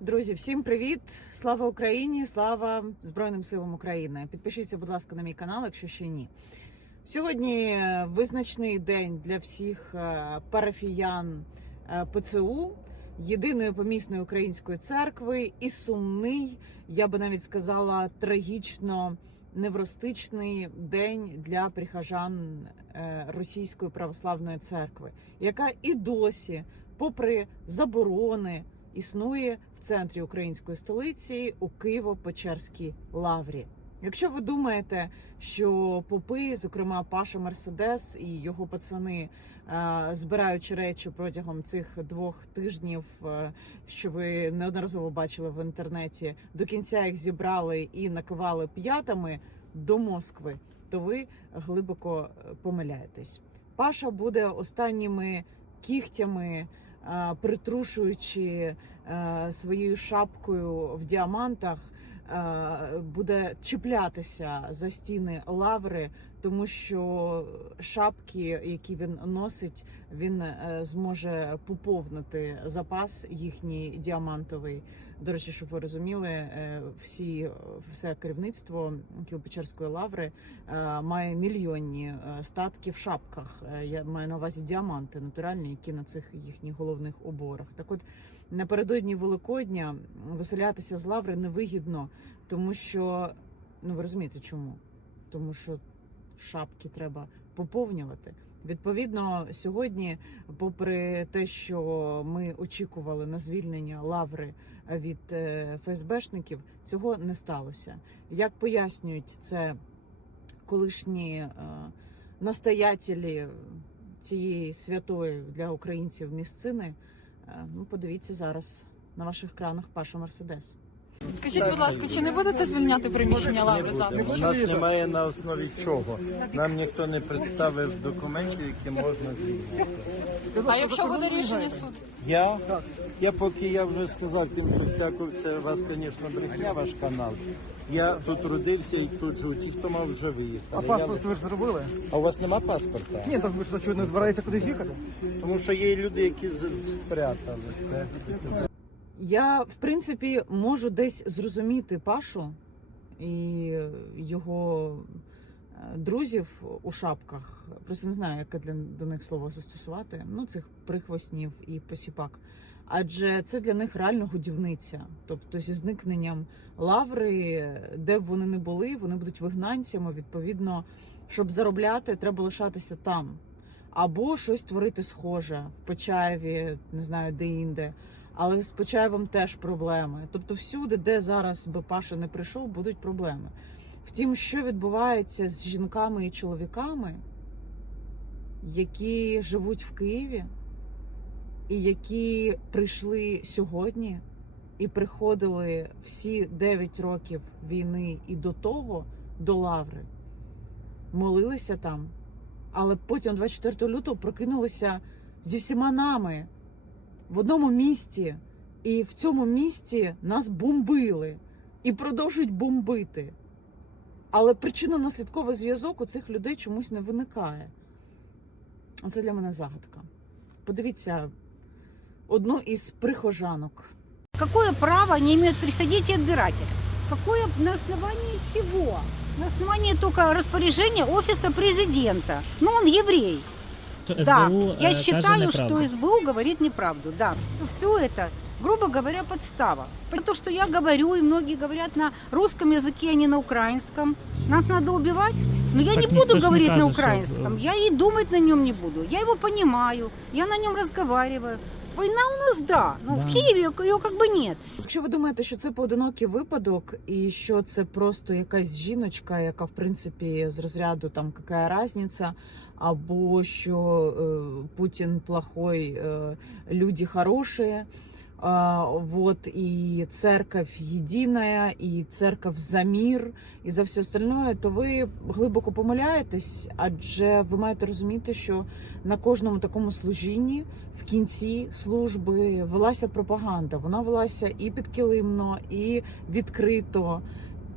Друзі, всім привіт! Слава Україні! Слава Збройним силам України! Підпишіться, будь ласка, на мій канал, якщо ще ні. Сьогодні визначний день для всіх е, парафіян е, ПЦУ, єдиної помісної української церкви, і сумний, я би навіть сказала, трагічно невростичний день для прихожан е, Російської православної церкви, яка і досі, попри заборони, існує в центрі української столиці у Києво-Печерській лаврі. Якщо ви думаєте, що попи, зокрема Паша Мерседес і його пацани, е, збираючи речі протягом цих двох тижнів, е, що ви неодноразово бачили в інтернеті, до кінця їх зібрали і накивали п'ятами до Москви, то ви глибоко е, помиляєтесь. Паша буде останніми кігтями, притрушуючи е, своєю шапкою в діамантах, е, буде чіплятися за стіни лаври, тому що шапки, які він носить, він е, зможе поповнити запас їхній діамантовий. До речі, щоб ви розуміли, е, всі все керівництво Києво-Печерської лаври е, має мільйонні е, статки в шапках. Е, Я маю на увазі діаманти натуральні, які на цих їхніх головних уборах. Так от напередодні Великодня виселятися з лаври невигідно, тому що ну ви розумієте чому? Тому що шапки треба поповнювати. Відповідно, сьогодні, попри те, що ми очікували на звільнення лаври від е, ФСБшників, цього не сталося. Як пояснюють це колишні е, настоятелі цієї святої для українців місцини, е, ну подивіться зараз на ваших екранах Паша Мерседес. Скажіть, будь ласка, чи не будете звільняти приміщення лаври завтра? У нас немає на основі чого. Нам ніхто не представив документів, які можна звільнити. А якщо буде рішення суду? Я, я поки я вже сказав тим, що всяко це у вас, звісно, брехня, ваш канал. Я тут родився і тут живу. Ті, хто мав вже А виїхали. паспорт ви ж зробили? А у вас нема паспорта? Ні, так ви ж очевидно не збираєтеся кудись їхати? Тому що є люди, які з- з- спрятали це. Я, в принципі, можу десь зрозуміти Пашу і його друзів у шапках. Просто не знаю, яке для до них слово застосувати. Ну, цих прихвостнів і посіпак. Адже це для них реально годівниця. Тобто, зі зникненням лаври, де б вони не були, вони будуть вигнанцями. Відповідно, щоб заробляти, треба лишатися там. Або щось творити схоже в Почаєві, не знаю, де інде. Але з Почаєвом теж проблеми. Тобто, всюди, де зараз би Паша не прийшов, будуть проблеми. Втім, що відбувається з жінками і чоловіками, які живуть в Києві, і які прийшли сьогодні і приходили всі 9 років війни і до того до Лаври, молилися там, але потім 24 лютого прокинулися зі всіма нами в одному місті, і в цьому місті нас бомбили і продовжують бомбити. Але причинно-наслідковий зв'язок у цих людей чомусь не виникає. Це для мене загадка. Подивіться одну із прихожанок. Какое право они имеют приходить и отбирать их? Какое на основании чего? На основании только распоряжения офиса президента. Ну, он еврей То да, СБУ, я е, каже считаю, неправду. что СБУ говорит неправду. Да, все это, грубо говоря, подстава. То, что я говорю, и многие говорят на русском языке, а не на украинском. Нас надо убивать. Но я Так не никто буду ж не говорить на кажет, что- украинском. Я и думать на нем не буду. Я его понимаю, я на нем разговариваю. Война у нас, да, но Да. в Киеве ее как бы нет. Якщо ви думаєте, що це поодинокий випадок, і що це просто якась жіночка, яка в принципі з розряду там яка разниця, або що е, Путін плохой, е, люди хороші. А, вот и церковь єдиная, і церковь за мир, і за все остальное, то ви глибоко помиляєтесь, адже ви маєте розуміти, що на кожному такому служінні в кінці служби велася пропаганда. Вона велася і підкилимно, і відкрито,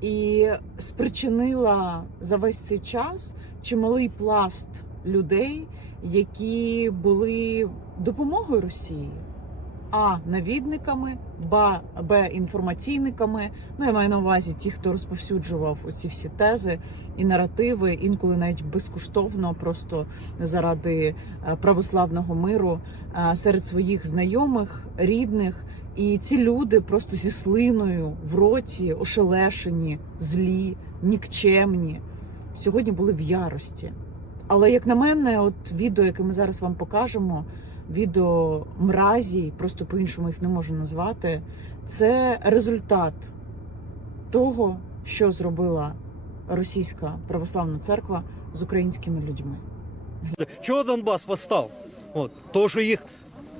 і спричинила за весь цей час чималий пласт людей, які були допомогою Росії. а навідниками, ба б інформаційниками. Ну я маю на увазі ті, хто розповсюджував оці всі тези і наративи, інколи навіть безкоштовно, просто заради е, православного миру е, серед своїх знайомих, рідних. І ці люди просто зі слиною в роті, ошелешені, злі, нікчемні, сьогодні були в ярості. Але як на мене, от відео, яке ми зараз вам покажемо, відео мразі, просто по-іншому їх не можу назвати, це результат того, що зробила російська православна церква з українськими людьми. Чого Донбас восстав? От, то, що їх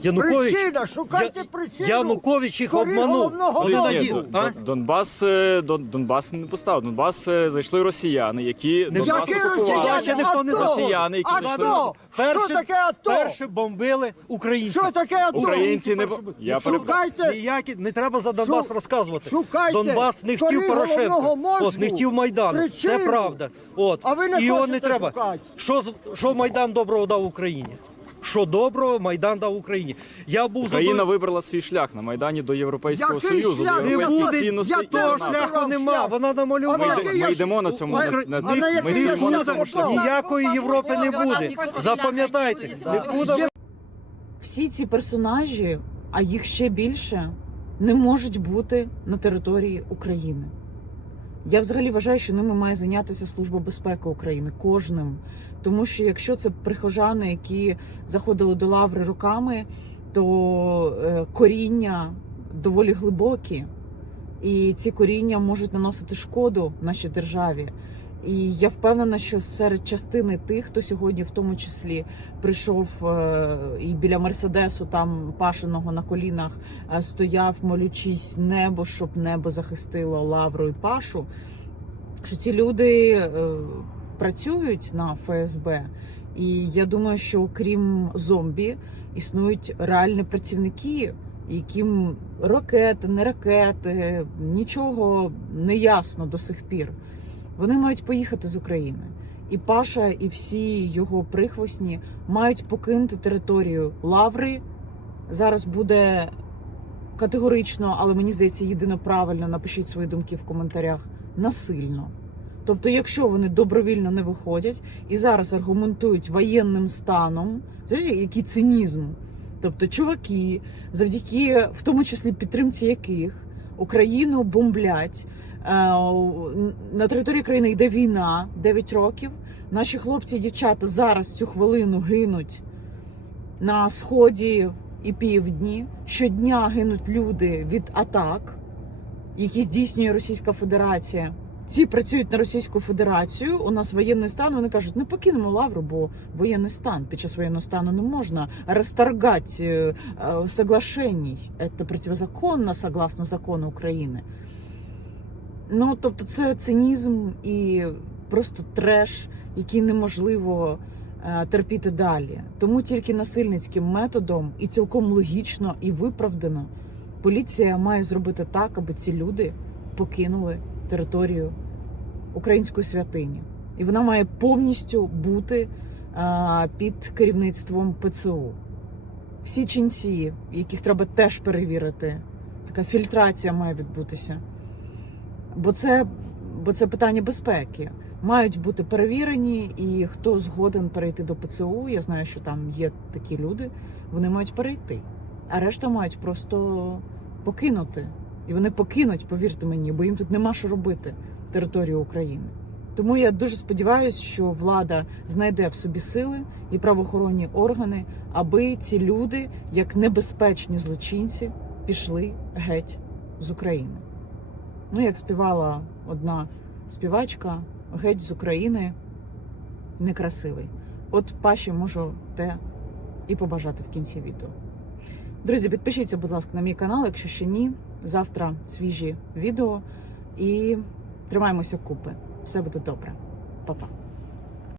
Янукович, Причина, шукайте Я- причину. Янукович їх обманув. головного Один Ні, один, ні, а? Дон- Донбас, е, Дон, Донбас не поставив. Донбас е, зайшли росіяни, які Не Донбас Які окупували. росіяни? Ще ніхто не АТО? Росіяни, які АТО? зайшли. Перші- Що таке АТО? Перші бомбили українців. Що таке АТО? Українці не бо- я перепрошую. Шукайте, Ніякі, не треба за Донбас Шу- розказувати. шукайте Донбас не хотів Порошенка. головного мозку, От, не хотів Майдану. причину. Це правда. От. А ви не І його хочете не треба. шукати. Що, з- що Майдан доброго дав Україні? Що доброго Майдан дав Україні? Я був Україна задов- вибрала свій шлях на майдані до Європейського Який Союзу, шлях? до європейських цінностей. Я Того шляху нема, вона намалювала. Ми, ми йдемо на цьому. На- на- на ми стоїмо на цьому шляху. Ніякої Європи не буде. Запам'ятайте. Всі ці персонажі, а їх ще більше, не можуть бути на території України. Я взагалі вважаю, що ними має зайнятися Служба безпеки України кожним. Тому що якщо це прихожани, які заходили до лаври руками, то е, коріння доволі глибокі, і ці коріння можуть наносити шкоду нашій державі. І я впевнена, що серед частини тих, хто сьогодні, в тому числі, прийшов е, і біля мерседесу, там пашеного на колінах, е, стояв, молючись небо, щоб небо захистило лавру і пашу. Що ці люди е, працюють на ФСБ, і я думаю, що окрім зомбі існують реальні працівники, яким ракети, не ракети, нічого не ясно до сих пір. Вони мають поїхати з України. І Паша, і всі його прихвостні мають покинути територію Лаври. Зараз буде категорично, але мені здається, єдино правильно. Напишіть свої думки в коментарях насильно. Тобто, якщо вони добровільно не виходять і зараз аргументують воєнним станом, знаєте, який цинізм. Тобто, чуваки, завдяки в тому числі підтримці яких Україну бомблять. Е, На території країни йде війна 9 років. Наші хлопці і дівчата зараз цю хвилину гинуть на сході і півдні. Щодня гинуть люди від атак, які здійснює Російська Федерація. Ці працюють на Російську Федерацію. У нас воєнний стан. Вони кажуть, не покинемо лавру, бо воєнний стан. Під час воєнного стану не можна розторгати е, соглашений. Це противозаконно, согласно закону України. Ну, тобто, це цинізм і просто треш, який неможливо е, терпіти далі. Тому тільки насильницьким методом і цілком логічно і виправдано поліція має зробити так, аби ці люди покинули територію української святині. І вона має повністю бути е, під керівництвом ПЦУ. Всі ченці, яких треба теж перевірити, така фільтрація має відбутися. Бо це, бо це питання безпеки. Мають бути перевірені, і хто згоден перейти до ПЦУ, я знаю, що там є такі люди, вони мають перейти. А решта мають просто покинути. І вони покинуть, повірте мені, бо їм тут нема що робити територію України. Тому я дуже сподіваюся, що влада знайде в собі сили і правоохоронні органи, аби ці люди, як небезпечні злочинці, пішли геть з України. Ну, як співала одна співачка, геть з України некрасивий. От Паші можу те і побажати в кінці відео. Друзі, підпишіться, будь ласка, на мій канал, якщо ще ні. Завтра свіжі відео і тримаємося купи. Все буде добре. Па-па.